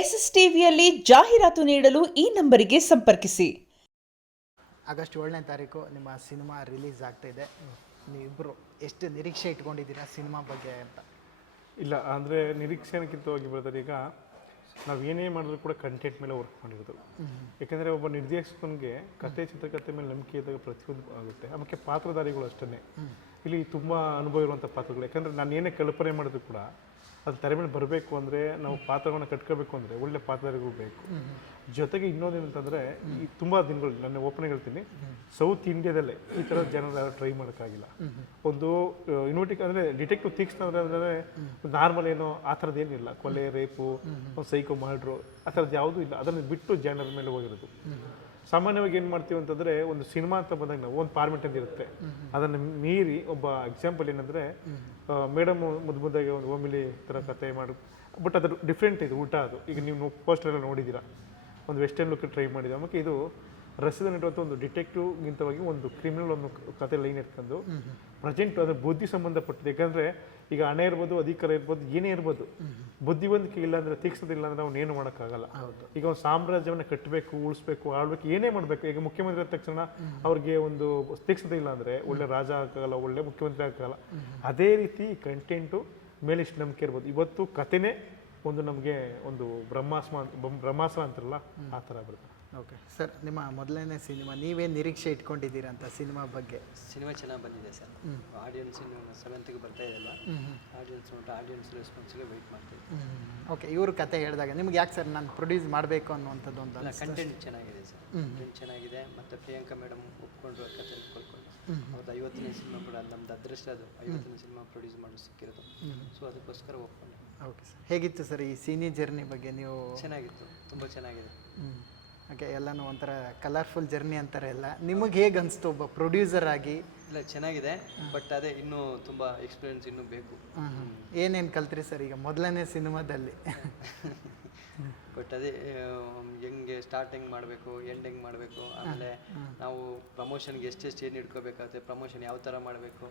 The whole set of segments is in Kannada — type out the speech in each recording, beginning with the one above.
ಎಸ್ಎಸ್ಟಿವಿಯಲ್ಲಿ ಜಾಹೀರಾತು ನೀಡಲು ಈ ನಂಬರಿಗೆ ಸಂಪರ್ಕಿಸಿ. ಆಗಸ್ಟ್ 7ನೇ ತಾರೀಕು ನಿಮ್ಮ ಸಿನಿಮಾ ರಿಲೀಸ್ ಆಗ್ತಾ ಇದೆ. ನೀವಿಬ್ಬರು ಎಷ್ಟು ನಿರೀಕ್ಷೆ ಇಟ್ಕೊಂಡಿದ್ದೀರಾ ಸಿನಿಮಾ ಬಗ್ಗೆ ಅಂತ? ಇಲ್ಲ ಅಂದರೆ ನಿರೀಕ್ಷೆನಕ್ಕಿಂತ ಹೋಗಿ ಬರ್ತದೆ. ಈಗ ನಾವು ಏನೇ ಮಾಡಿದ್ರು ಕೂಡ ಕಂಟೆಂಟ್ ಮೇಲೆ ವರ್ಕ್ ಮಾಡಿರೋದು. ಯಾಕೆಂದರೆ ಒಬ್ಬ ನಿರ್ದೇಶಕನಿಗೆ ಚಿತ್ರಕಥೆ ಮೇಲೆ ನಂಬಿಕೆ ಇದ್ದಾಗ ಪ್ರತಿಯೊಂದು ಆಗುತ್ತೆ. ಆಮೇಲೆ ಪಾತ್ರಧಾರಿಗಳು ಅಷ್ಟೇ ಇಲ್ಲಿ ತುಂಬ ಅನುಭವ ಇರುವಂಥ ಪಾತ್ರಗಳು. ಯಾಕಂದರೆ ನಾನು ಏನೇ ಕಲ್ಪನೆ ಮಾಡಿದ್ರು ಕೂಡ ಅದು ತೆರೆ ಮೇಲೆ ಬರಬೇಕು ಅಂದರೆ ನಾವು ಪಾತ್ರಗಳನ್ನ ಕಟ್ಕೋಬೇಕು ಅಂದರೆ ಒಳ್ಳೆ ಪಾತ್ರಧಾರಿಗಳು ಬೇಕು. ಜೊತೆಗೆ ಇನ್ನೊಂದೇನಂತಂದರೆ ಈ ತುಂಬ ದಿನಗಳು ನನ್ನ ಓಪನ್ ಹೇಳ್ತೀನಿ, ಸೌತ್ ಇಂಡಿಯಾದಲ್ಲೇ ಈ ಥರ ಜನರು ಯಾರು ಟ್ರೈ ಮಾಡೋಕ್ಕಾಗಿಲ್ಲ. ಒಂದು ಇನ್ವೋಟಿಕ್ ಅಂದರೆ ಡಿಟೆಕ್ಟಿವ್ ತೀಕ್ಷ್ಣ ಅಂದರೆ ನಾರ್ಮಲ್ ಏನೋ ಆ ಥರದ್ದು ಏನಿಲ್ಲ, ಕೊಲೆ ರೇಪು ಒಂದು ಸೈಕೋ ಮಾಡ್ರು ಆ ಥರದ್ದು ಯಾವುದೂ ಇಲ್ಲ. ಅದನ್ನು ಬಿಟ್ಟು ಜನರ ಮೇಲೆ ಹೋಗಿರೋದು. ಸಾಮಾನ್ಯವಾಗಿ ಏನು ಮಾಡ್ತೀವಿ ಅಂತಂದರೆ ಒಂದು ಸಿನಿಮಾ ಅಂತ ಬಂದಾಗ ನಾವು ಒಂದು ಫಾರ್ಮೆಟ್ ಅಂತ ಇರುತ್ತೆ, ಅದನ್ನು ಮೀರಿ ಒಬ್ಬ ಎಕ್ಸಾಂಪಲ್ ಏನಂದರೆ ಮೇಡಮ್ ಮುದ್ದಾಗಿ ಒಂದು ಓಮಿಲಿ ಥರ ಕತೆ ಮಾಡಿ, ಬಟ್ ಅದು ಡಿಫ್ರೆಂಟ್ ಇದು ಊಟ. ಅದು ಈಗ ನೀವು ಪೋಸ್ಟರೆಲ್ಲ ನೋಡಿದ್ದೀರಾ, ಒಂದು ವೆಸ್ಟರ್ನ್ ಲುಕ್ ಟ್ರೈ ಮಾಡಿದ್ದೀವಿ. ಆಮೇಲೆ ಇದು ರಸದ ನೆಡುವಂಥ ಒಂದು ಡಿಟೆಕ್ಟಿವ್ಗಿಂತವಾಗಿ ಒಂದು ಕ್ರಿಮಿನಲ್ ಒಂದು ಕತೆ ಲೈನ್ ಇಟ್ಕೊಂಡು ಪ್ರೆಸೆಂಟ್ ಅದರ ಬುದ್ಧಿ ಸಂಬಂಧಪಟ್ಟಿದೆ. ಯಾಕಂದರೆ ಈಗ ಹಣ ಇರ್ಬೋದು, ಅಧಿಕಾರ ಇರ್ಬೋದು, ಏನೇ ಇರ್ಬೋದು, ಬುದ್ಧಿವಂತಿಕೆ ಇಲ್ಲ ಅಂದರೆ ತೀಕ್ಷ್ಣತೆ ಇಲ್ಲ ಅಂದರೆ ಅವ್ನು ಏನು ಮಾಡೋಕ್ಕಾಗಲ್ಲ. ಈಗ ಒಂದು ಸಾಮ್ರಾಜ್ಯವನ್ನು ಕಟ್ಟಬೇಕು, ಉಳಿಸ್ಬೇಕು, ಆಳ್ಬೇಕು, ಏನೇ ಮಾಡಬೇಕು. ಈಗ ಮುಖ್ಯಮಂತ್ರಿ ಆದ ತಕ್ಷಣ ಅವ್ರಿಗೆ ಒಂದು ತೀಕ್ಷ್ಣತೆ ಇಲ್ಲ ಅಂದರೆ ಒಳ್ಳೆ ರಾಜ ಆಗಲ್ಲ, ಒಳ್ಳೆ ಮುಖ್ಯಮಂತ್ರಿ ಆಗಲ್ಲ. ಅದೇ ರೀತಿ ಕಂಟೆಂಟು ಮೇಲೆ ಇಷ್ಟು ನಂಬಿಕೆ ಇರ್ಬೋದು. ಇವತ್ತು ಕತೆನೇ ಒಂದು ನಮಗೆ ಒಂದು ಬ್ರಹ್ಮಾಸ್ತ್ರ ಅಂತಾರಲ್ಲ ಆ ಥರ ಬರುತ್ತೆ. ಓಕೆ ಸರ್, ನಿಮ್ಮ ಮೊದಲನೇ ಸಿನಿಮಾ ನೀವೇನು ನಿರೀಕ್ಷೆ ಇಟ್ಕೊಂಡಿದ್ದೀರಾ ಅಂತ ಸಿನಿಮಾ ಬಗ್ಗೆ? ಸಿನಿಮಾ ಚೆನ್ನಾಗಿ ಬಂದಿದೆ ಸರ್. ಆಡಿಯನ್ಸ್ ಇನ್ನು 7th ಬರ್ತಾ ಇದೆಯಲ್ಲ, ಆಡಿಯನ್ಸ್ ರೆಸ್ಪಾನ್ಸ್ಗೆ ವೆಯ್ಟ್ ಮಾಡ್ತೀವಿ. ಓಕೆ, ಇವರು ಕತೆ ಹೇಳಿದಾಗ ನಿಮ್ಗೆ ಯಾಕೆ ಸರ್ ನಾನು ಪ್ರೊಡ್ಯೂಸ್ ಮಾಡಬೇಕು ಅನ್ನುವಂಥದ್ದು ಅಂತ? ಕಂಟೆಂಟ್ ಚೆನ್ನಾಗಿದೆ ಸರ್, ಕಂಟೆಂಟ್ ಚೆನ್ನಾಗಿದೆ. ಮತ್ತು ಪ್ರಿಯಾಂಕಾ ಮೇಡಮ್ ಒಪ್ಕೊಂಡ್ರು ಕತೆ ಕೊಡ್ಕೊಂಡು ಅವ್ರದ್ದು 50ನೇ ಸಿನಿಮಾ ಕೂಡ ನಮ್ದು ಅದೃಷ್ಟ, ಅದು 50ನೇ ಸಿನಿಮಾ ಪ್ರೊಡ್ಯೂಸ್ ಮಾಡೋದು ಸಿಕ್ಕಿರೋದು. ಸೊ ಅದಕ್ಕೋಸ್ಕರ ಒಪ್ಕೊಂಡು. ಓಕೆ ಸರ್, ಹೇಗಿತ್ತು ಸರ್ ಈ ಸಿನಿ ಜರ್ನಿ ಬಗ್ಗೆ? ನೀವು ಚೆನ್ನಾಗಿತ್ತು, ತುಂಬ ಚೆನ್ನಾಗಿದೆ. ಓಕೆ, ಎಲ್ಲನೂ ಒಂಥರ ಕಲರ್ಫುಲ್ ಜರ್ನಿ ಅಂತಾರೆ ಎಲ್ಲ. ನಿಮಗೆ ಹೇಗೆ ಅನಿಸ್ತು ಒಬ್ಬ ಪ್ರೊಡ್ಯೂಸರ್ ಆಗಿ? ಇಲ್ಲ ಚೆನ್ನಾಗಿದೆ, ಬಟ್ ಅದೇ ಇನ್ನೂ ತುಂಬ ಎಕ್ಸ್ಪೀರಿಯನ್ಸ್ ಇನ್ನೂ ಬೇಕು. ಏನೇನು ಕಲ್ತ್ರಿ ಸರ್ ಈಗ ಮೊದಲನೇ ಸಿನಿಮಾದಲ್ಲಿ? ಬಟ್ ಅದೇ ಹೆಂಗೆ ಸ್ಟಾರ್ಟಿಂಗ್ ಮಾಡಬೇಕು, ಎಂಡಿಂಗ್ ಮಾಡಬೇಕು, ಆಮೇಲೆ ನಾವು ಪ್ರಮೋಷನ್ಗೆ ಎಷ್ಟೆಷ್ಟು ಏನು ಇಟ್ಕೋಬೇಕಾಗುತ್ತೆ, ಪ್ರಮೋಷನ್ ಯಾವ ಥರ ಮಾಡಬೇಕು,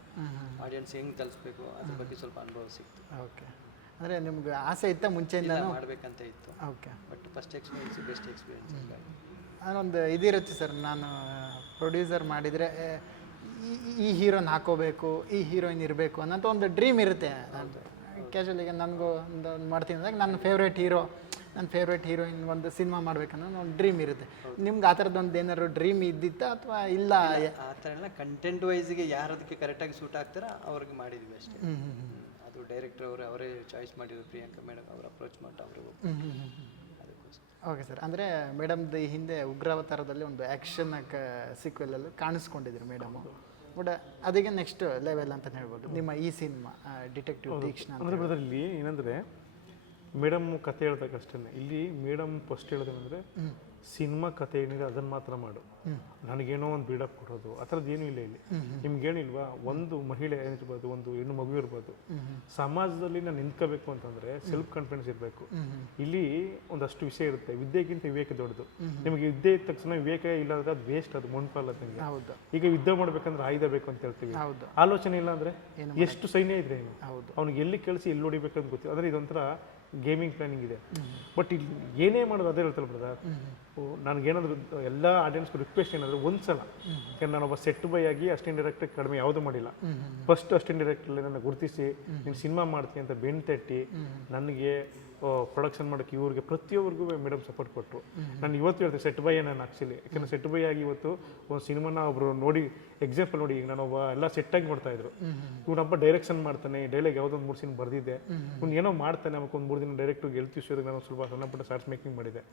ಆಡಿಯನ್ಸ್ ಹೆಂಗೆ ತಲುಪಿಸ್ಬೇಕು, ಅದ್ರ ಬಗ್ಗೆ ಸ್ವಲ್ಪ ಅನುಭವ ಸಿಕ್ತು. ಓಕೆ, ಅಂದರೆ ನಿಮ್ಗೆ ಆಸೆ ಇತ್ತ ಮುಂಚೆಯಿಂದ ಮಾಡಬೇಕಂತ ಇತ್ತು. Okay, but first experience best experience. ನಾನೊಂದು ಇದಿರುತ್ತೆ ಸರ್, ನಾನು ಪ್ರೊಡ್ಯೂಸರ್ ಮಾಡಿದರೆ ಈ ಹೀರೋನ್ ಹಾಕೋಬೇಕು, ಈ ಹೀರೋಯಿನ್ ಇರಬೇಕು ಅನ್ನೋಂಥ ಒಂದು ಡ್ರೀಮ್ ಇರುತ್ತೆ. ಕ್ಯಾಶುವಲಿಗೆ ನನಗೂ ಒಂದು ಮಾಡ್ತೀನಿ ಅಂದಾಗ ನನ್ನ ಫೇವ್ರೇಟ್ ಹೀರೋ, ನನ್ನ ಫೇವ್ರೇಟ್ ಹೀರೋಯಿನ್ ಒಂದು ಸಿನಿಮಾ ಮಾಡ್ಬೇಕನ್ನೋ ಒಂದು ಡ್ರೀಮ್ ಇರುತ್ತೆ. ನಿಮ್ಗೆ ಆ ಥರದ್ದೊಂದು ಏನಾದ್ರು ಡ್ರೀಮ್ ಇದ್ದಿತ್ತಾ ಅಥವಾ ಇಲ್ಲ? ಆ ಥರ ಎಲ್ಲ ಕಂಟೆಂಟ್ ವೈಸ್ಗೆ ಯಾರು ಅದಕ್ಕೆ ಕರೆಕ್ಟಾಗಿ ಸೂಟ್ ಆಗ್ತಾರೋ ಅವ್ರಿಗೆ ಮಾಡಿದ್ವಿ ಅಷ್ಟೇ. ಅದು ಡೈರೆಕ್ಟರ್ ಅವರೇ ಚಾಯ್ಸ್ ಮಾಡಿದ್ರು, ಪ್ರಿಯಾಂಕಾ ಮೇಡಮ್ ಅವ್ರು ಅಪ್ರೋಚ್ ಮಾಡಿ ಅವರು. ಓಕೆ ಸರ್, ಅಂದರೆ ಮೇಡಮ್ದು ಈ ಹಿಂದೆ ಉಗ್ರಾವತಾರದಲ್ಲಿ ಒಂದು ಆ್ಯಕ್ಷನ್ ಸೀಕ್ವೆಲಲ್ಲಿ ಕಾಣಿಸ್ಕೊಂಡಿದ್ರು ಮೇಡಮು. ಬಟ್ ಅದಕ್ಕೆ ನೆಕ್ಸ್ಟ್ ಲೆವೆಲ್ ಅಂತ ಹೇಳ್ಬೋದು ನಿಮ್ಮ ಈ ಸಿನಿಮಾ ಡಿಟೆಕ್ಟಿವ್ ತೀಕ್ಷ್ಣ. ಅಂದರೆ ಅದರಲ್ಲಿ ಏನಂದರೆ ಮೇಡಮ್ ಕತೆ ಹೇಳ್ದಾಗ ಅಷ್ಟೇ. ಇಲ್ಲಿ ಮೇಡಮ್ ಫಸ್ಟ್ ಹೇಳೋದೇನೆಂದರೆ ಸಿನಿಮಾ ಕತೆ ಏನಿದೆ ಅದನ್ನು ಮಾತ್ರ ಮಾಡು, ನನಗೇನೋ ಒಂದು ಬಿಲ್ಡಪ್ ಕೊಡೋದು ಆ ಥರದ್ದು ಏನೂ ಇಲ್ಲ ಇಲ್ಲಿ. ನಿಮ್ಗೇನಿಲ್ವಾ, ಒಂದು ಮಹಿಳೆ ಏನಿರ್ಬೋದು, ಒಂದು ಹೆಣ್ಣು ಮಗು ಇರ್ಬೋದು, ಸಮಾಜದಲ್ಲಿ ನಾನು ನಿಂತ್ಕೋಬೇಕು ಅಂತಂದರೆ ಸೆಲ್ಫ್ ಕಾನ್ಫಿಡೆನ್ಸ್ ಇರಬೇಕು. ಇಲ್ಲಿ ಒಂದಷ್ಟು ವಿಷಯ ಇರುತ್ತೆ. ವಿದ್ಯೆಗಿಂತ ವಿವೇಕ ದೊಡ್ಡದು. ನಿಮಗೆ ವಿದ್ಯೆ ಇದ್ದ ತಕ್ಷಣ ವಿವೇಕ ಇಲ್ಲ ಅಂದರೆ ಅದು ವೇಸ್ಟ್, ಅದು ಮಣ್ಪಾಲದಂಗೆ. ಈಗ ಯುದ್ಧ ಮಾಡ್ಬೇಕಂದ್ರೆ ಆಯುಧ ಬೇಕು ಅಂತ ಹೇಳ್ತೀವಿ, ಆಲೋಚನೆ ಇಲ್ಲ ಅಂದರೆ ಎಷ್ಟು ಸೈನ್ಯ ಇದ್ರೆ ಅವ್ನಿಗೆ ಎಲ್ಲಿ ಕಳಿಸಿ ಎಲ್ಲಿ ಹೊಡಿಬೇಕಂತ ಗೊತ್ತಿಲ್ಲ. ಅಂದರೆ ಇದೊಂಥರ ಗೇಮಿಂಗ್ ಪ್ಲಾನಿಂಗ್ ಇದೆ. ಬಟ್ ಇಲ್ಲಿ ಏನೇ ಮಾಡೋದು ಅದೇ ಹೇಳ್ತಲ್ಲ ಬ್ರದರ್, ನನಗೇನಾದರೂ ಎಲ್ಲ ಆಡಿಯನ್ಸ್ಗೂ ರಿಕ್ವೆಸ್ಟ್ ಏನಂದರೆ ಒಂದ್ಸಲ, ಯಾಕಂದ್ರೆ ನಾನೊಬ್ಬ ಸೆಟ್ ಬೈ ಆಗಿ ಅಷ್ಟೇನು ಡೈರೆಕ್ಟ್ ಕಡಿಮೆ ಯಾವುದೂ ಮಾಡಿಲ್ಲ. ಫಸ್ಟ್ ಅಷ್ಟೇನು ಡೈರೆಕ್ಟಲ್ಲಿ ನನ್ನ ಗುರುತಿಸಿ ನೀನು ಸಿನಿಮಾ ಮಾಡ್ತೀನಿ ಅಂತ ಬೆನ್ನು ತಟ್ಟಿ ನನಗೆ ಪ್ರೊಡಕ್ಷನ್ ಮಾಡೋಕ್ಕೆ ಇವ್ರಿಗೆ ಪ್ರತಿಯೊಬ್ಬರಿಗೂ ಮೇಡಮ್ ಸಪೋರ್ಟ್ ಕೊಟ್ಟರು. ನಾನು ಇವತ್ತು ಹೇಳ್ತೀನಿ ಸೆಟ್ ಬೈ ನಾನು ಆ್ಯಕ್ಚುಲಿ, ಯಾಕಂದರೆ ಸೆಟ್ ಬೈ ಆಗಿ ಇವತ್ತು ಒಂದು ಸಿನಿಮಾನ ಒಬ್ಬರು ನೋಡಿ ಎಕ್ಸಾಂಪಲ್ ನೋಡಿ, ಈಗ ನಾನೊಬ್ಬ ಎಲ್ಲ ಸೆಟ್ಟಾಗಿ ನೋಡ್ತಾಯಿದ್ರು, ಇವನೊಬ್ಬ ಡೈರೆಕ್ಷನ್ ಮಾಡ್ತಾನೆ, ಡೈಲಾಗ್ ಯಾವುದೊಂದು 3 ಸೀನ್ ಬರ್ದಿದ್ದೆ, ಇವ್ನು ಏನೋ ಮಾಡ್ತಾನೆ, ನಮಗೆ ಒಂದು 3 ದಿನ ಡೈರೆಕ್ಟಿಗೆ ಗೆಲ್ತಿಸೋದಕ್ಕೆ ನಾನು ಸ್ವಲ್ಪ ಸಣ್ಣ ಪುಟ್ಟ ಶಾರ್ಟ್ಸ್ ಮೇಕಿಂಗ್ ಮಾಡಿದೆ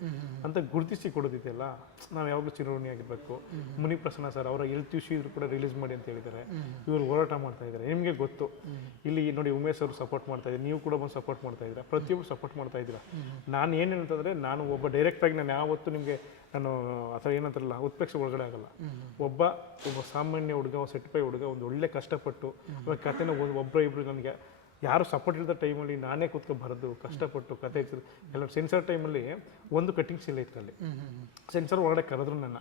ಅಂತ ಗುರುತಿಸಿ ಕೊಡೋದಿದೆಯಲ್ಲ, ನಾವು ಯಾವಾಗಲೂ ಚಿರಋಣಿಯಾಗಿರಬೇಕು. ಮುನಿ ಪ್ರಸನ್ನ ಸರ್ ಅವರ ಇದ್ರು ಕೂಡ ರಿಲೀಸ್ ಮಾಡಿ ಅಂತ ಹೇಳಿದ್ದಾರೆ. ಇವರು ಹೋರಾಟ ಮಾಡ್ತಾ ಇದ್ದಾರೆ. ನಿಮಗೆ ಗೊತ್ತು, ಇಲ್ಲಿ ನೋಡಿ ಉಮೇಶ್ ಅವರು ಸಪೋರ್ಟ್ ಮಾಡ್ತಾ ಇದ್ದಾರೆ, ನೀವು ಕೂಡ ಬಂದು ಸಪೋರ್ಟ್ ಮಾಡ್ತಾ ಇದ್ದೀರಾ, ಪ್ರತಿಯೊಬ್ಬರು ಸಪೋರ್ಟ್ ಮಾಡ್ತಾ ಇದ್ದೀರಾ. ನಾನು ಏನು ಹೇಳ್ತಂದರೆ, ನಾನು ಒಬ್ಬ ಡೈರೆಕ್ಟಾಗಿ ನಾನು ಯಾವತ್ತೂ ನಿಮಗೆ ನಾನು ಆ ಥರ ಏನಂತಾರಲ್ಲ ಉತ್ಪ್ರೇಕ್ಷೆ ಒಳಗಡೆ ಆಗಲ್ಲ. ಒಬ್ಬ ಸಾಮಾನ್ಯ ಹುಡುಗ, ಸೆಟ್ ಪೈ ಹುಡುಗ, ಒಂದು ಒಳ್ಳೆ ಕಷ್ಟಪಟ್ಟು ಕಥೆನ ಒಬ್ಬರು ಇಬ್ಬರು ನನಗೆ ಯಾರು ಸಪೋರ್ಟ್ ಇಲ್ಲದ ಟೈಮಲ್ಲಿ ನಾನೇ ಕೂತ್ಕೊಂಡು ಬರೆದು ಕಷ್ಟಪಟ್ಟು ಕತೆ ಇರ್ತದೆ. ಎಲ್ಲ ಸೆನ್ಸರ್ ಟೈಮಲ್ಲಿ ಒಂದು ಕಟ್ಟಿಂಗ್ಸ್ ಇಲ್ಲ ಇದ್ರಲ್ಲಿ, ಸೆನ್ಸರ್ ಒಳಗಡೆ ಕರೆದ್ರು ನನ್ನ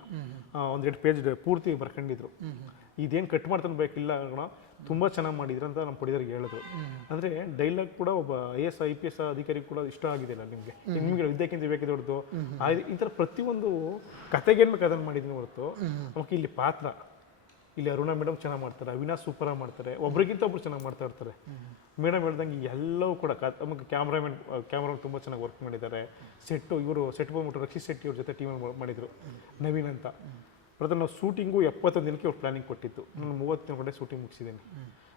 1-2 ಪೇಜ್ ಪೂರ್ತಿ ಬರ್ಕೊಂಡಿದ್ರು. ಇದೇನು ಕಟ್ ಮಾಡ್ತಾನೆ ಬೇಕಿಲ್ಲ ತುಂಬ ಚೆನ್ನಾಗಿ ಮಾಡಿದ್ರು ಅಂತ ನಮ್ಮ ಪ್ರೊಡ್ಯೂಸರ್ಗೆ ಹೇಳಿದ್ರು. ಅಂದರೆ ಡೈಲಾಗ್ ಕೂಡ ಒಬ್ಬ IAS IPS ಅಧಿಕಾರಿ ಕೂಡ ಇಷ್ಟ ಆಗಿದೆಯಲ್ಲ ನಿಮಗೆ, ನಿಮಗೆ ವಿದ್ಯಾಕ್ಕಿಂತ ಬೇಕಿದೆ ಹೊರತು ಈ ಥರ ಪ್ರತಿಯೊಂದು ಕತೆಗೇನು ಬೇಕು ಅದನ್ನು ಮಾಡಿದ್ದೀನಿ ಹೊರತು ನಮಗೆ ಇಲ್ಲಿ ಪಾತ್ರ, ಇಲ್ಲಿ ಅರುಣಾ ಮೇಡಮ್ ಚೆನ್ನಾಗಿ ಮಾಡ್ತಾರೆ, ಅವಿನಾಶ್ ಸೂಪರಾಗಿ ಮಾಡ್ತಾರೆ, ಒಬ್ರಿಗಿಂತ ಒಬ್ರು ಚೆನ್ನಾಗಿ ಮಾಡ್ತಾ ಇರ್ತಾರೆ. ಮೇಡಮ್ ಹೇಳ್ದಂಗೆ ಎಲ್ಲವೂ ಕೂಡ ನಮಗೆ ಕ್ಯಾಮ್ರಾಮನ್ ತುಂಬ ಚೆನ್ನಾಗಿ ವರ್ಕ್ ಮಾಡಿದ್ದಾರೆ. ಇವರು ಸೆಟ್ ಬಂದ್ಬಿಟ್ಟು ರಕ್ಷಿತ್ ಶೆಟ್ಟಿ ಅವ್ರ ಜೊತೆ ಟೀಮ್ ಮಾಡಿದರು, ನವೀನ್ ಅಂತ. ಪ್ರತಿ ನಾವು ಶೂಟಿಂಗು 71 ದಿನಕ್ಕೆ ಅವ್ರು ಪ್ಲಾನಿಂಗ್ ಕೊಟ್ಟಿತ್ತು. ನಾನು 30 ಗಂಟೆ ಶೂಟಿಂಗ್ ಮುಗಿಸಿದ್ದೀನಿ.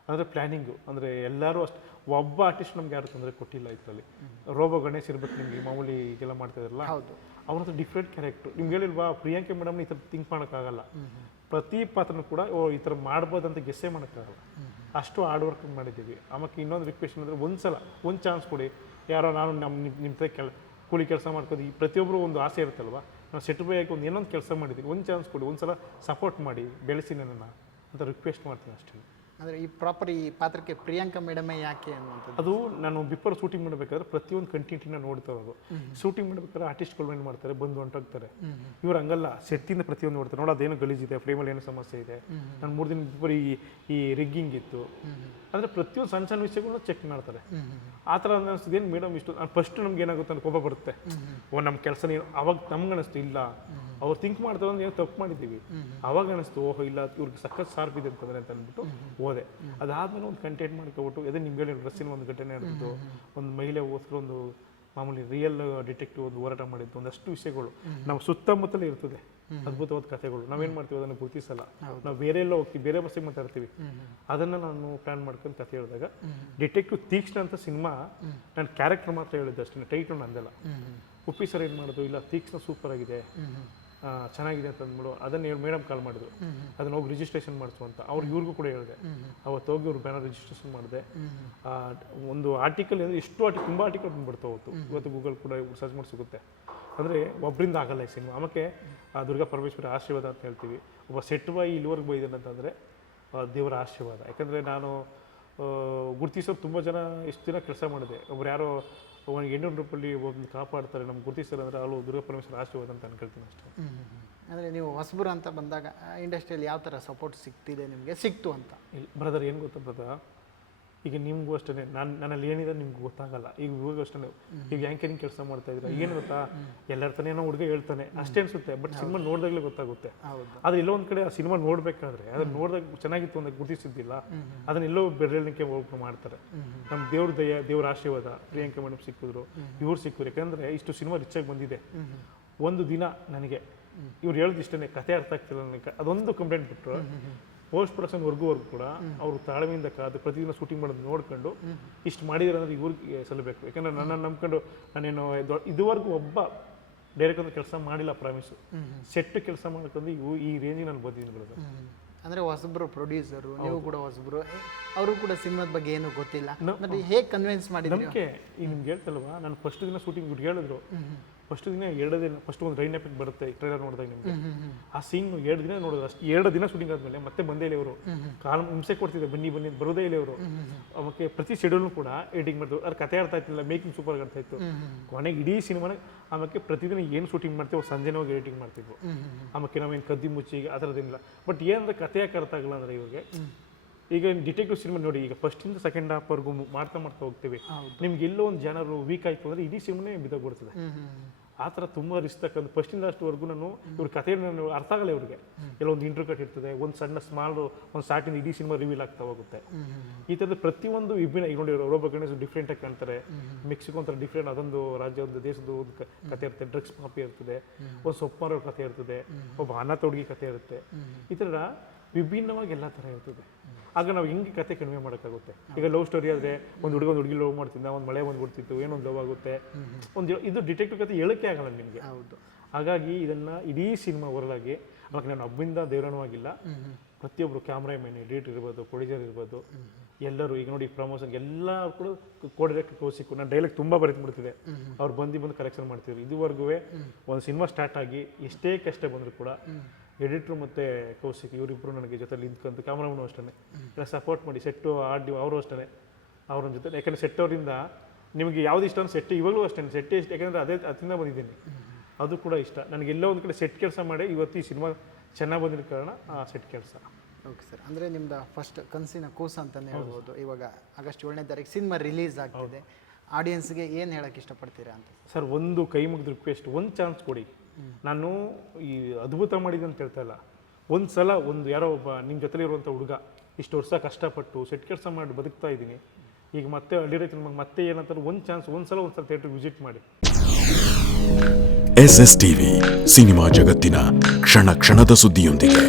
ಅಂದರೆ ಪ್ಲ್ಯಾನಿಂಗು ಅಂದರೆ ಎಲ್ಲರೂ ಅಷ್ಟು, ಒಬ್ಬ ಆರ್ಟಿಸ್ಟ್ ನಮ್ಗೆ ಯಾರು ತೊಂದರೆ ಕೊಟ್ಟಿಲ್ಲ ಇದರಲ್ಲಿ. ರೋಬೋ ಗಣೇಶ್ ಇರ್ಬೇಕು, ನಿಮಗೆ ಮಾಮೂಲಿ ಈಗೆಲ್ಲ ಮಾಡ್ತಾಯಿದ್ರಲ್ಲ, ಅವ್ರದ್ದು ಡಿಫ್ರೆಂಟ್ ಕ್ಯಾರೆಕ್ಟ್ರು. ನಿಮ್ಗೆ ಹೇಳಿಲ್ವಾ, ಪ್ರಿಯಾಂಕೆ ಮೇಡಮ್ ಈ ಥರ ಥಿಂಕ್ ಮಾಡೋಕ್ಕಾಗಲ್ಲ. ಪ್ರತಿ ಪಾತ್ರನೂ ಕೂಡ ಈ ಥರ ಮಾಡ್ಬೋದಂತ ಗೆಸ್ಸೇ ಮಾಡೋಕ್ಕಾಗಲ್ಲ, ಅಷ್ಟು ಹಾರ್ಡ್ ವರ್ಕ್ ಮಾಡಿದ್ದೀವಿ. ಆಮೇಲೆ ಇನ್ನೊಂದು ರಿಕ್ವೆಸ್ಟ್ ಅಂದರೆ ಒಂದು ಚಾನ್ಸ್ ಕೊಡಿ, ಯಾರೋ ನಾನು ನಿಮ್ಮ ಕೂಲಿ ಕೆಲಸ ಮಾಡ್ಕೋದು, ಈ ಪ್ರತಿಯೊಬ್ಬರು ಒಂದು ಆಸೆ ಇರುತ್ತಲ್ವ, ನಾವು ಸೆಟ್ ಬೈ ಹಾಕಿ ಇನ್ನೊಂದು ಕೆಲಸ ಮಾಡಿದ್ದೀವಿ, ಒಂದು ಚಾನ್ಸ್ ಕೊಡಿ, ಒಂದು ಸಲ ಸಪೋರ್ಟ್ ಮಾಡಿ, ಬೆಳೆಸಿ ನನ್ನನ್ನು ಅಂತ ರಿಕ್ವೆಸ್ಟ್ ಮಾಡ್ತೀನಿ ಅಷ್ಟೇ. ಅಂದರೆ ಈ ಪಾತ್ರಕ್ಕೆ ಪ್ರಿಯಾಂಕಾ ಮೇಡಮೇ ಯಾಕೆ ಅನ್ನುವಂಥದ್ದು? ಅದು ನಾನು ಬಿಫೋರ್ ಶೂಟಿಂಗ್ ಮಾಡಬೇಕಾದ್ರೆ ಪ್ರತಿಯೊಂದು ಕಂಟೆಂಟಿನ ನೋಡ್ತಾ ಇರೋದು. ಶೂಟಿಂಗ್ ಮಾಡಬೇಕಾದ್ರೆ ಆರ್ಟಿಸ್ಟ್ಗಳು ಏನು ಮಾಡ್ತಾರೆ, ಬಂದು ಹೊಂಟೋಗ್ತಾರೆ. ಇವ್ರು ಹಂಗಲ್ಲ, ಸೆಟ್ಟಿಂದ ಪ್ರತಿಯೊಂದು ನೋಡ್ತಾರೆ, ನೋಡು ಅದೇನು ಗಲೀಜಿದೆ, ಫ್ರೇಮಲ್ಲಿ ಏನೋ ಸಮಸ್ಯೆ ಇದೆ. ನಾನು 3 ದಿನ ಬಿಫೋರ್ ಈ ರಿಗ್ಗಿಂಗ್ ಇತ್ತು ಅಂದರೆ ಪ್ರತಿಯೊಂದು ಸಣ್ಣ ವಿಷಯಗಳನ್ನ ಚೆಕ್ ಮಾಡ್ತಾರೆ. ಆ ಥರ ಅನಿಸ್ತದೆ, ಏನು ಮೇಡಮ್ ಇಷ್ಟು ಫಸ್ಟ್ ನಮ್ಗೆ ಏನಾಗುತ್ತೆ ಅಂತ ಕೋಪ ಬರುತ್ತೆ, ನಮ್ಮ ಕೆಲಸ ಅವಾಗ ನಮ್ಗೆ ಅನಿಸ್ತು ಇಲ್ಲ ಅವ್ರು ಥಿಂಕ್ ಮಾಡ್ತಾರೆ ಅಂದ್ರೆ ಏನೋ ತಪ್ಪು ಮಾಡಿದ್ದೀವಿ. ಅವಾಗ ಅನಿಸ್ತು ಓಹೋ ಇಲ್ಲ ಇವ್ರಿಗೆ ಸಖತ್ ಶಾರ್ಪ್ ಇದೆ ಅಂತಂದರೆ ಅಂತ ಅಂದ್ಬಿಟ್ಟು ಹೋದೆ. ಅದಾದ್ಮೇಲೆ ಒಂದು ಕಂಟೆಂಟ್ ಮಾಡ್ಕೊಬಿಟ್ಟು ಅದೇ ನಿಮ್ಗೆ ಡ್ರೆಸ್ಸಿನ ಒಂದು ಘಟನೆ ನಡೆದಿದ್ದು, ಒಂದು ಮಹಿಳೆ ಹೋದ್ರು, ಒಂದು ಮಾಮೂಲಿ ರಿಯಲ್ ಡಿಟೆಕ್ಟಿವ್ ಒಂದು ಹೋರಾಟ ಮಾಡಿದ್ದು, ಒಂದಷ್ಟು ವಿಷಯಗಳು ನಮ್ಮ ಸುತ್ತಮುತ್ತಲೇ ಇರ್ತದೆ. ಅದ್ಭುತವಾದ ಕಥೆಗಳು ನಾವೇನು ಮಾಡ್ತೀವಿ ಅದನ್ನು ಗುರುತಿಸಲ್ಲ, ನಾವು ಬೇರೆ ಎಲ್ಲ ಹೋಗ್ತೀವಿ, ಬೇರೆ ಬಸ್ಸಿಗೆ ಮಾತಾಡ್ತೀವಿ. ಅದನ್ನು ನಾನು ಪ್ಲ್ಯಾನ್ ಮಾಡ್ಕೊಂಡು ಕಥೆ ಹೇಳಿದಾಗ ಡಿಟೆಕ್ಟಿವ್ ತೀಕ್ಷ್ಣ ಅಂತ ಸಿನಿಮಾ ನಾನು ಕ್ಯಾರೆಕ್ಟರ್ ಮಾತ್ರ ಹೇಳಿದ್ದೆ ಅಷ್ಟೇ, ಟೈಟಲ್ ನಂದಲ್ಲ. ಉಪ್ಪಿ ಸರ್ ಏನು ಮಾಡೋದು, ಇಲ್ಲ ತೀಕ್ಷ್ಣ ಸೂಪರ್ ಆಗಿದೆ, ಚೆನ್ನಾಗಿದೆ ಅಂತ ಅಂದ್ಬಿಡು. ಅದನ್ನು ಮೇಡಮ್ ಕಾಲ್ ಮಾಡಿದ್ರು, ಅದನ್ನ ಹೋಗಿ ರಿಜಿಸ್ಟ್ರೇಷನ್ ಮಾಡಿಸು ಅಂತ. ಇವ್ರಿಗೂ ಕೂಡ ಹೇಳಿದೆ. ಅವತ್ತು ಹೋಗಿ ಅವ್ರು ಬ್ಯಾನರ್ ರಿಜಿಸ್ಟ್ರೇಷನ್ ಮಾಡಿದೆ. ಒಂದು ಆರ್ಟಿಕಲ್ ಅಂದರೆ ತುಂಬ ಆರ್ಟಿಕಲ್ ಬಂದ್ಬಿಡ್ತಾ ಹೋಗ್ತು. ಇವತ್ತು ಗೂಗಲ್ ಕೂಡ ಸರ್ಚ್ ಮಾಡಿ ಸಿಗುತ್ತೆ. ಅಂದರೆ ಒಬ್ಬರಿಂದ ಆಗಲ್ಲ ಈ ಸಿನಿಮಾ. ಆಮೇಲೆ ದುರ್ಗಾ ಪರಮೇಶ್ವರಿ ಆಶೀರ್ವಾದ ಅಂತ ಹೇಳ್ತೀವಿ. ಒಬ್ಬ ಸೆಟ್ ಬಾಯಿ ಇಲ್ಲಿವರೆಗೂ ಬೈದಾನೆ ಅಂತಂದರೆ ದೇವರ ಆಶೀರ್ವಾದ. ಯಾಕಂದರೆ ನಾನು ಗುರುತಿಸೋರು ತುಂಬ ಜನ ಎಷ್ಟು ದಿನ ಕೆಲಸ ಮಾಡಿದೆ. ಒಬ್ರು ಯಾರೋ 800 ರೂಪಾಯಿ ಒಬ್ಬರು ಕಾಪಾಡ್ತಾರೆ, ನಮ್ಗೆ ಗುರುತಿಸ್ತಾರೆ ಅಂದರೆ ಅವಳು ದುರ್ಗಾ ಪರಮೇಶ್ವರ ಆಶೀರ್ವಾದ ಅಂತ ಅನ್ಕೊಳ್ತೀನಿ ಅಷ್ಟೇ. ಅಂದರೆ ನೀವು ಹೊಸಬರು ಅಂತ ಬಂದಾಗ ಇಂಡಸ್ಟ್ರಿಯಲ್ಲಿ ಯಾವ ಥರ ಸಪೋರ್ಟ್ ಸಿಗ್ತಿದೆ ನಿಮಗೆ, ಸಿಕ್ತು ಅಂತ? ಇಲ್ಲ ಬ್ರದರ್, ಏನು ಗೊತ್ತಾ ಬ್ರದರ್, ಈಗ ನಿಮಗೂ ಅಷ್ಟೇ, ನನ್ನಲ್ಲಿ ಏನಿದೆ ನಿಮ್ಗೆ ಗೊತ್ತಾಗಲ್ಲ. ಈಗ ಇವಾಗ ಅಷ್ಟೇ, ಈಗ ಆ್ಯಂಕರಿಂಗ್ ಕೆಲಸ ಮಾಡ್ತಾ ಇದ್ರೆ ಏನು ಗೊತ್ತಾ, ಎಲ್ಲರ ತಾನೇ ಏನೋ ಹುಡುಗ ಹೇಳ್ತಾನೆ ಅಷ್ಟೇ ಅನಿಸುತ್ತೆ. ಬಟ್ ಸಿನಿಮಾ ನೋಡಿದಾಗಲೇ ಗೊತ್ತಾಗುತ್ತೆ. ಆದರೆ ಎಲ್ಲೋ ಒಂದು ಕಡೆ ಆ ಸಿನಿಮಾ ನೋಡಬೇಕಾದ್ರೆ ಅದನ್ನು ನೋಡಿದಾಗ ಚೆನ್ನಾಗಿತ್ತು ಅಂತ ಗುರುತಿಸಿದ್ದಿಲ್ಲ, ಅದನ್ನ ಎಲ್ಲೋ ಬೆರಳಿಕೆ ಮಾಡ್ತಾರೆ. ನಮ್ಮ ದೇವ್ರ ದಯ, ದೇವ್ರ ಆಶೀರ್ವಾದ, ಪ್ರಿಯಾಂಕಾ ಮೇಡಮ್ ಸಿಕ್ಕಿದ್ರು, ಇವ್ರು ಸಿಕ್ಕಿದ್ರು. ಯಾಕಂದರೆ ಇಷ್ಟು ಸಿನಿಮಾ ರಿಚಾಗಿ ಬಂದಿದೆ. ಒಂದು ದಿನ ನನಗೆ ಇವ್ರು ಹೇಳಿದ ಇಷ್ಟೇ, ಕತೆ ಅರ್ಥ ಆಗ್ತಿಲ್ಲ ನನಗೆ, ಅದೊಂದು ಕಂಪ್ಲೇಂಟ್ ಬಿಟ್ಟರು. ಪೋಸ್ಟ್ ಪ್ರೊಡಕ್ಷನ್ವರೆಗೂ ಕೂಡ ಅವರು ತಾಳ್ಮೆಯಿಂದ ಕಾದು ಪ್ರತಿದಿನ ಶೂಟಿಂಗ್ ಮಾಡೋದು ನೋಡ್ಕೊಂಡು ಇಷ್ಟು ಮಾಡಿದಾರೆ ಅಂದರೆ ಇವ್ರಿಗೆ ಸಲ್ಲಬೇಕು. ಯಾಕಂದರೆ ನನ್ನನ್ನು ನಂಬ್ಕೊಂಡು ನಾನೇನು ಇದುವರೆಗೂ ಒಬ್ಬ ಡೈರೆಕ್ಟ್ ಒಂದು ಕೆಲಸ ಮಾಡಿಲ್ಲ. ಪ್ರಾಮಿಸು ಸೆಟ್ ಕೆಲಸ ಮಾಡ್ಕೊಂಡು ಈ ರೇಂಜಿಗೆ ನಾನು ಬಂದಿದ್ದೀನಿ ಬ್ರದರ್. ಅಂದರೆ ಹೊಸಬ್ರು ಪ್ರೊಡ್ಯೂಸರು, ನೀವು ಕೂಡ ಹೊಸಬ್ರು, ಅವರು ಕೂಡ ಸಿನಿಮಾದ ಬಗ್ಗೆ ಏನೂ ಗೊತ್ತಿಲ್ಲ. ಮತ್ತೆ ಹೇಗೆ ಕನ್ವಿನ್ಸ್ ಮಾಡಿದ್ರಿ? ನಮಗೆ ಈಗ ನಿಮ್ಗೆ ಹೇಳ್ತಲ್ವಾ, ನಾನು ಫಸ್ಟ್ ದಿನ ಶೂಟಿಂಗ್ ಇವ್ರು ಹೇಳಿದ್ರು. ಫಸ್ಟ್ ದಿನ 2 ದಿನ ಫಸ್ಟ್ ಒಂದು ರೈನ್ ಎಫೆಕ್ಟ್ ಬರುತ್ತೆ ಟ್ರೈಲರ್ ನೋಡಿದಾಗ ನಿಮಗೆ. ಆ ಸೀನ್ 2 ದಿನ ನೋಡಿದ್ರು ಅಷ್ಟು. 2 ದಿನ ಶೂಟಿಂಗ್ ಆದಮೇಲೆ ಮತ್ತೆ ಬಂದೇ ಇಲ್ಲ ಇವರು. ಕಾಲು ಹಿಂಸೆ ಕೊಡ್ತಿದ್ದೆ, ಬನ್ನಿ ಬರೋದೇ ಇಲ್ಲ ಇವರು. ಅವಕ್ಕೆ ಪ್ರತಿ ಶೆಡ್ಯೂಲ್ನು ಕೂಡ ಎಡಿಟಿಂಗ್ ಮಾಡಿದ್ರು. ಅದ್ರ ಕತೆ ಅರ್ಥ ಆಗ್ತಿಲ್ಲ, ಮೇಕಿಂಗ್ ಸೂಪರ್ ಆಗ್ತಾ ಇತ್ತು. ಕೊನೆಗೆ ಇಡೀ ಸಿನಿಮಾನ ಆಮೇಲೆ ಪ್ರತಿದಿನ ಏನು ಶೂಟಿಂಗ್ ಮಾಡ್ತೀವಿ ಸಂಜೆನೇ ಹೋಗಿ ಎಡಿಟಿಂಗ್ ಮಾಡ್ತಿದ್ವು. ಆಮೇಲೆ ನಾವೇನು ಕದ್ದಿ ಮುಚ್ಚಿ ಆ ಥರದ್ದೇನಿಲ್ಲ. ಬಟ್ ಏನಂದ್ರೆ ಕತೆ ಯಾಕೆ ಅರ್ಥ ಆಗಲ್ಲ ಅಂದರೆ ಇವ್ರಿಗೆ, ಈಗ ಡಿಟೆಕ್ಟಿವ್ ಸಿನಿಮಾ ನೋಡಿ, ಈಗ ಫಸ್ಟಿಂದ ಸೆಕೆಂಡ್ ಹಾಫ್ವರೆಗೂ ಮಾಡ್ತಾ ಹೋಗ್ತೀವಿ. ನಿಮ್ಗೆ ಎಲ್ಲೋ ಒಂದು ಜನರು ವೀಕ್ ಆಯಿತು ಅಂದರೆ ಇಡೀ ಸಿನಿಮಾನೇ ಬಿದ್ದೋಗ್ಬಿಡ್ತದೆ. ಆ ಥರ ತುಂಬ ರಿಸ್ಕ್ ತಕ್ಕಂದು ಫಸ್ಟಿಂದ ಅಷ್ಟುವರೆಗೂ ನಾನು ಇವ್ರ ಕಥೆ ಅರ್ಥ ಆಗಲ್ಲ ಇವ್ರಿಗೆ. ಎಲ್ಲ ಒಂದು ಇಂಟ್ರೂ ಕಟ್ ಇರ್ತದೆ, ಒಂದು ಸಣ್ಣ ಒಂದು ಸ್ಟಾರ್ಟಿಂಗ್ ಇಡೀ ಸಿನಿಮಾ ರಿವೀಲ್ ಆಗ್ತಾ ಹೋಗುತ್ತೆ. ಈ ಥರದ ಪ್ರತಿಯೊಂದು ವಿಭಿನ್ನ, ಈಗ ನೋಡಿ ರೋಬೋ ಗಣೇಶ್ ಡಿಫ್ರೆಂಟಾಗಿ ಕಾಣ್ತಾರೆ. ಮೆಕ್ಸಿಕೋ ಒಂಥರ ಡಿಫ್ರೆಂಟ್, ಅದೊಂದು ರಾಜ್ಯ, ಒಂದು ದೇಶದ ಒಂದು ಕಥೆ ಇರ್ತದೆ. ಡ್ರಗ್ಸ್ ಮಾಫಿ ಇರ್ತದೆ, ಒಂದು ಸೊಪ್ಪು ಮಾರೋ ಕಥೆ ಇರ್ತದೆ, ಒಬ್ಬ ಅನ್ನ ತೊಡಗಿ ಕಥೆ ಇರುತ್ತೆ. ಈ ಥರ ವಿಭಿನ್ನವಾಗಿ ಎಲ್ಲ ಥರ ಇರ್ತದೆ. ಆಗ ನಾವು ಹೆಂಗೆ ಕತೆ ಕಡಿಮೆ ಮಾಡೋಕ್ಕಾಗುತ್ತೆ? ಈಗ ಲವ್ ಸ್ಟೋರಿ ಆದರೆ ಒಂದು ಹುಡುಗಿ ಲವ್ ಮಾಡ್ತಿದ್ದ, ಒಂದು ಮಳೆ ಬಂದ್ಬಿಡ್ತಿತ್ತು, ಏನೊಂದು ಲವ್ ಆಗುತ್ತೆ. ಇದು ಡಿಟೆಕ್ಟಿವ್ ಕತೆ ಹೇಳೋಕ್ಕೆ ಆಗಲ್ಲ ನಿಮಗೆ. ಹೌದು. ಹಾಗಾಗಿ ಇದನ್ನು ಇಡೀ ಸಿನಿಮಾ ಹೊರಲಾಗಿ, ಅವಾಗ ನಾನು ಒಬ್ಬರಿಂದ ದೇವರಣವಾಗಿಲ್ಲ, ಪ್ರತಿಯೊಬ್ಬರು ಕ್ಯಾಮ್ರಾಮನ್, ಎಡಿಟರ್ ಇರ್ಬೋದು, ಪ್ರೊಡ್ಯೂಸರ್ ಇರ್ಬೋದು, ಎಲ್ಲರೂ ಈಗ ನೋಡಿ ಪ್ರಮೋಷನ್ ಎಲ್ಲ ಕೂಡ ಕೋಡಿರೇಕ್ಟರ್ ಕೌಶಿಕ್. ನಾನು ಡೈಲಾಗ್ ತುಂಬ ಬರೀತ್ಬಿಡ್ತಿದೆ, ಅವ್ರು ಬಂದು ಕರೆಕ್ಷನ್ ಮಾಡ್ತಿದ್ರು. ಇದುವರೆಗೂ ಒಂದು ಸಿನಿಮಾ ಸ್ಟಾರ್ಟ್ ಆಗಿ ಎಷ್ಟೇ ಕಷ್ಟ ಬಂದರೂ ಕೂಡ ಎಡಿಟ್ರು ಮತ್ತು ಕೌಶಿಕ್ ಇವರಿಬ್ಬರು ನನಗೆ ಜೊತೆಲಿ ನಿಂತ್ಕೊಂಡು, ಕ್ಯಾಮ್ರಾಮನು ಅಷ್ಟೇ ಎಲ್ಲ ಸಪೋರ್ಟ್ ಮಾಡಿ, ಸೆಟ್ಟು ಆಡಿ ಅವರು ಅಷ್ಟೇ ಅವ್ರ ಜೊತೆ. ಯಾಕಂದರೆ ಸೆಟ್ ಅವರಿಂದ ನಿಮಗೆ ಯಾವ್ದು ಇಷ್ಟ ಅಂದ್ರೆ ಸೆಟ್ ಇವಾಗಲೂ ಅಷ್ಟೇ ಸೆಟ್ ಇಷ್ಟ. ಯಾಕಂದರೆ ಅದರಿಂದ ಬಂದಿದ್ದೀನಿ, ಅದು ಕೂಡ ಇಷ್ಟ ನನಗೆ. ಎಲ್ಲೋ ಒಂದು ಕಡೆ ಸೆಟ್ ಕೆಲಸ ಮಾಡಿ ಇವತ್ತು ಈ ಸಿನಿಮಾ ಚೆನ್ನಾಗಿ ಬಂದಿರೋ ಕಾರಣ ಆ ಸೆಟ್ ಕೆಲಸ. ಓಕೆ ಸರ್, ಅಂದರೆ ನಿಮ್ದು ಫಸ್ಟ್ ಕನಸಿನ ಕೂಸು ಅಂತಲೇ ಹೇಳ್ಬೋದು. ಇವಾಗ ಆಗಸ್ಟ್ 7ನೇ ತಾರೀಕು ಸಿನಿಮಾ ರಿಲೀಸ್ ಆಗ್ತಿದೆ, ಆಡಿಯನ್ಸ್ಗೆ ಏನು ಹೇಳಕ್ಕೆ ಇಷ್ಟಪಡ್ತೀರಾ ಅಂತ? ಸರ್, ಒಂದು ಕೈ ಮುಗಿದ ರಿಕ್ವೆಸ್ಟ್, ಒಂದು ಚಾನ್ಸ್ ಕೊಡಿ. ನಾನು ಈ ಅದ್ಭುತ ಮಾಡಿದೆ ಅಂತ ಹೇಳ್ತಾ ಇಲ್ಲ, ಒಂದು ಸಲ ಒಂದು ಯಾರೋ ಒಬ್ಬ ನಿಮ್ಮ ಜೊತೆಲಿ ಇರುವಂಥ ಹುಡುಗ ಇಷ್ಟು ವರ್ಷ ಕಷ್ಟಪಟ್ಟು ಸೆಟ್ ಕೆಲಸ ಮಾಡಿ ಬದುಕ್ತಾ ಇದ್ದೀನಿ, ಈಗ ಮತ್ತೆ ಹಳ್ಳಿ ರೈತ ನಿಮಗೆ ಮತ್ತೆ ಏನಂತಾರೆ ಒಂದು ಚಾನ್ಸ್, ಒಂದು ಸಲ ಥಿಯೇಟ್ರಿಗೆ ವಿಸಿಟ್ ಮಾಡಿ. SS TV ಸಿನಿಮಾ ಜಗತ್ತಿನ ಕ್ಷಣ ಕ್ಷಣದ ಸುದ್ದಿಯೊಂದಿಗೆ.